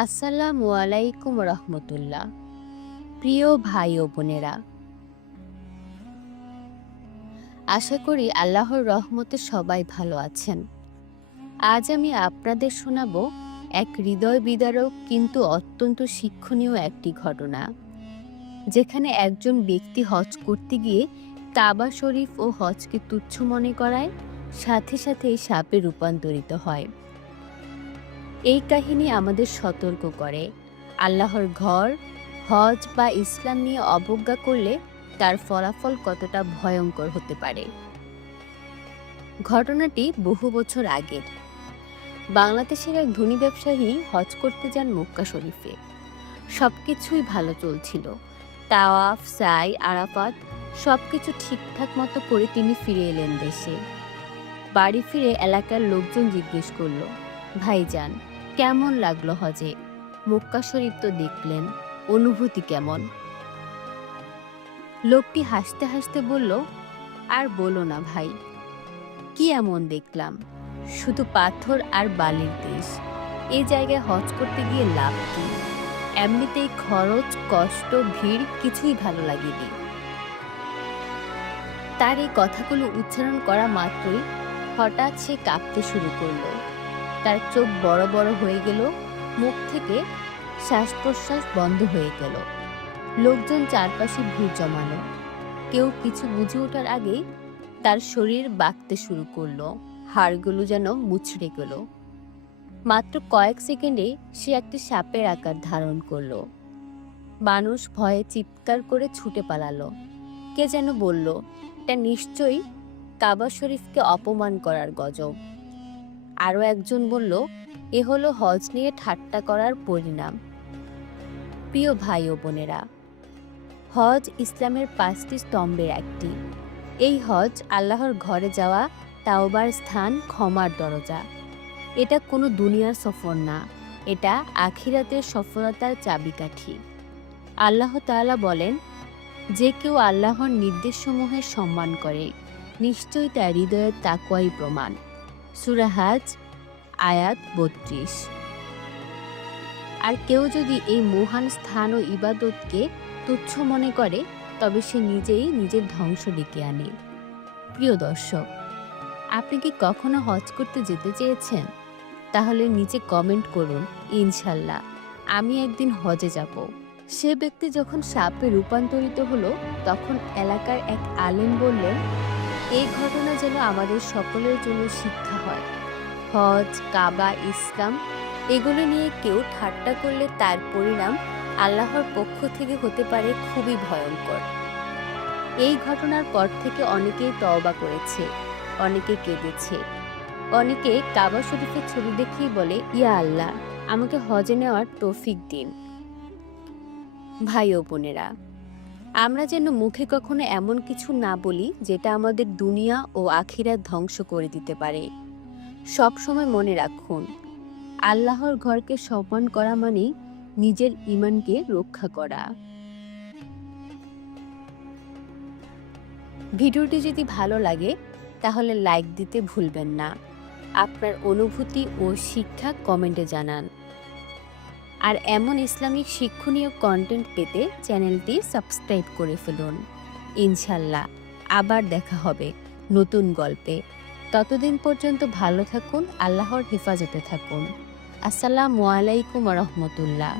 আসসালামু আলাইকুম রহমতুল্লাহ। প্রিয় ভাই ও বোনেরা, আশা করি আল্লাহর রহমতে সবাই ভালো আছেন। আজ আমি আপনাদের শোনাবো এক হৃদয় বিদারক কিন্তু অত্যন্ত শিক্ষণীয় একটি ঘটনা, যেখানে একজন ব্যক্তি হজ করতে গিয়ে কাবা শরীফ ও হজকে তুচ্ছ মনে করায়, সাথে সাথে সাপে রূপান্তরিত হয়। এই কাহিনী আমাদের সতর্ক করে, আল্লাহর ঘর, হজ বা ইসলাম নিয়ে অবজ্ঞা করলে তার ফলাফল কতটা ভয়ঙ্কর হতে পারে। ঘটনাটি বহু বছর আগের। বাংলাদেশের এক ধনী ব্যবসায়ী হজ করতে যান মক্কা শরীফে। সবকিছুই ভালো চলছিল। তাওয়াফ, সাই, আরাফাত সবকিছু ঠিকঠাক মতো করে তিনি ফিরে এলেন দেশে। বাড়ি ফিরে এলাকার লোকজন জিজ্ঞেস করলো, ভাইজান, কেমন লাগলো হজে? মক্কা শরীফ তো দেখলেন, অনুভূতি কেমন? লোকটি হাসতে হাসতে বলল, আর বলো না ভাই, কি এমন দেখলাম? শুধু পাথর আর বালির দেশ। এই জায়গায় হজ করতে গিয়ে লাভ কি? এমনিতেই খরচ, কষ্ট, ভিড় কিছুই ভালো লাগেনি। তার এই কথাগুলো উচ্চারণ করা মাত্রই হঠাৎ সে কাঁপতে শুরু করলো। তার চোখ বড় বড় হয়ে গেল, মুখ থেকে শ্বাস প্রশ্বাস বন্ধ হয়ে গেল। লোকজন চারপাশে ভিড় জমানো। কেউ কিছু বুঝে ওঠার আগেই তার শরীর বাঁকতে শুরু করলো, হাড়গুলো যেন মুচড়ে গেল। মাত্র কয়েক সেকেন্ডে সে একটি সাপের আকার ধারণ করলো। মানুষ ভয়ে চিৎকার করে ছুটে পালালো। কে যেন বলল, এটা নিশ্চয়ই কাবা শরীফকে অপমান করার গজব। আরও একজন বলল, এ হলো হজ নিয়ে ঠাট্টা করার পরিণাম। প্রিয় ভাই ও বোনেরা, হজ ইসলামের 5টি স্তম্ভের একটি। এই হজ আল্লাহর ঘরে যাওয়া, তাওবার স্থান, ক্ষমার দরজা। এটা কোনো দুনিয়ার সফর না, এটা আখিরাতের সফলতার চাবিকাঠি। আল্লাহ তাআলা বলেন, যে কেউ আল্লাহর নির্দেশসমূহের সম্মান করে, নিশ্চয়ই তার হৃদয়ের তাকওয়াই প্রমাণ। সূরা হজ আয়াত 32। আর কেউ যদি এই মহান স্থান ও ইবাদতকে তুচ্ছ মনে করে, তবে সে নিজেই নিজের ধ্বংস ডেকে আনে। প্রিয় দর্শক, আপনি কি কখনো হজ করতে যেতে চেয়েছেন? তাহলে নিচে কমেন্ট করুন, ইনশাল্লাহ আমি একদিন হজে যাব। সে ব্যক্তি যখন সাপে রূপান্তরিত হলো, তখন এলাকার এক আলেম বললেন, এই ঘটনা যেন আমাদের সকলের জন্য শিক্ষা হয়। হজ, কাবা, ইসলাম এগুলো নিয়ে কেউ ঠাট্টা করলে তার পরিণাম আল্লাহর পক্ষ থেকে হতে পারে খুবই ভয়ঙ্কর। এই ঘটনার পর থেকে অনেকেই তওবা করেছে, অনেকে কেঁদেছে, অনেকে কাবা শরীফের ছবি দেখেই বলে, ইয়া আল্লাহ, আমাকে হজে নেওয়ার তৌফিক দিন। ভাই ও বোনেরা, আমরা যেন মুখে কখনো এমন কিছু না বলি যেটা আমাদের দুনিয়া ও আখিরাত ধ্বংস করে দিতে পারে। সব সময় মনে রাখুন, আল্লাহর ঘরকে সম্মান করা মানে নিজের ঈমানকে রক্ষা করা। ভিডিওটি যদি ভালো লাগে তাহলে লাইক দিতে ভুলবেন না। আপনার অনুভূতি ও শিক্ষা কমেন্টে জানান। আর এমন ইসলামিক শিক্ষণীয় কন্টেন্ট পেতে চ্যানেলটি সাবস্ক্রাইব করে ফেলুন। ইনশাল্লাহ আবার দেখা হবে নতুন গল্পে। ততদিন পর্যন্ত ভালো থাকুন, আল্লাহর হেফাজতে থাকুন। আসসালামু আলাইকুম রহমতুল্লাহ।